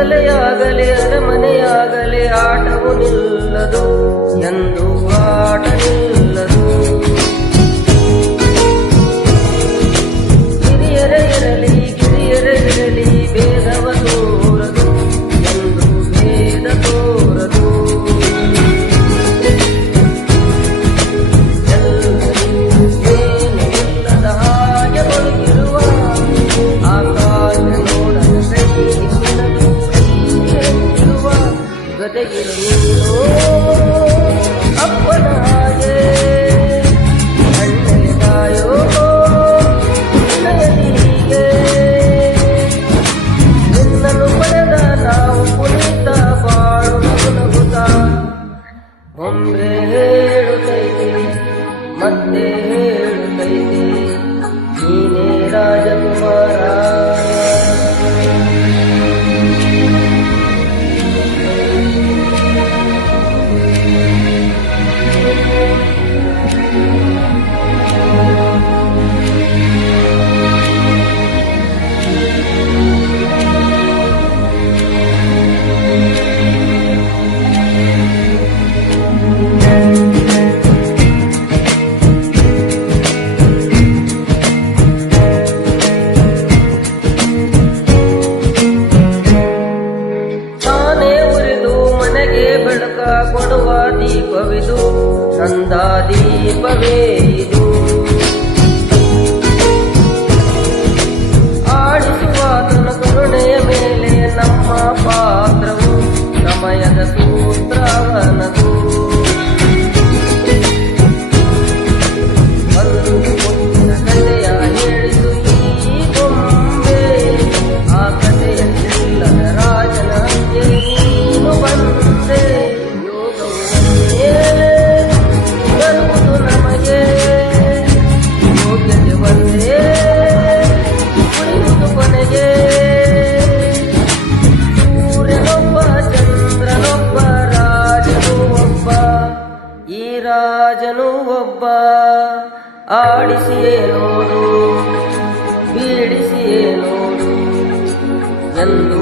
ಬಂಗಲೆಯಾಗಲಿ ಅರಮನೆಯಾಗಲಿ ಆಟವು ನಿಲ್ಲದು, ಎಂದು ಆಟ ನಿಲ್ಲದು. ಹಿರಿಯರೇ ಇರಲಿ ಕಿರಿಯರೇ ಇರಲಿ ಭೇದವ ತೋರದು, ಎಂದು ಭೇದ ತೋರದು. ಇಲ್ಲದ ಹಾಗೆ ಒಳಗಿರುವ ಆಕಾಶ ನೋಡದ ಜೊತೆಗಿರು ಅಪ್ಪನ ಹಾಗೆ ಅಣ್ಣನೆ ಕಾಯೋ ಹೀಗೆ. ನಿನ್ನನ್ನು ಪಡೆದ ನಾವು ಪುನೀತ ಬಾಳು ನಗುತ್ತ ಒಮ್ಮೆ ಹೇಳುತ್ತೈತೆ ಮತ್ತೆ ಹೇಳುತ್ತೈತೆ ನೀನೇ ರಾಜಕುಮಾರ. ಬೆಳಕ ಕೊಡುವ ದೀಪವಿದು, ನಂದ ದೀಪವೇ ಇದು. ಆಡಿಸುವಾತನ ಕರುಣೆಯ ಮೇಲೆ ನಮ್ಮ ಪಾತ್ರವು, ಸಮಯದ ಸೂತ್ರವನದು. ಒಂದು ಕೊಟ್ಟಿನ ಕಥೆಯ ಹೇಳಿತು ಈ ಗೊಂಬೆ, ಆ ಕಥೆಯಲ್ಲಿಲ್ಲದ ರಾಜನ ನೀನು ಬಂದೆ. ಬರುವುದು ನಮಗೆ ಯೋಗ್ಯತೆ ಬಂದೇ ಉಳಿಯುವುದು ಕೊನೆಗೆ. ಸೂರ್ಯನೊಬ್ಬ ಚಂದ್ರನೊಬ್ಬ ರಾಜನು ಒಬ್ಬ, ಈ ರಾಜನು ಒಬ್ಬ. ಆಡಿಸಿಯೇ ನೋಡು ಬೀಳಿಸಿಯೇ ನೋಡು ಎಂದು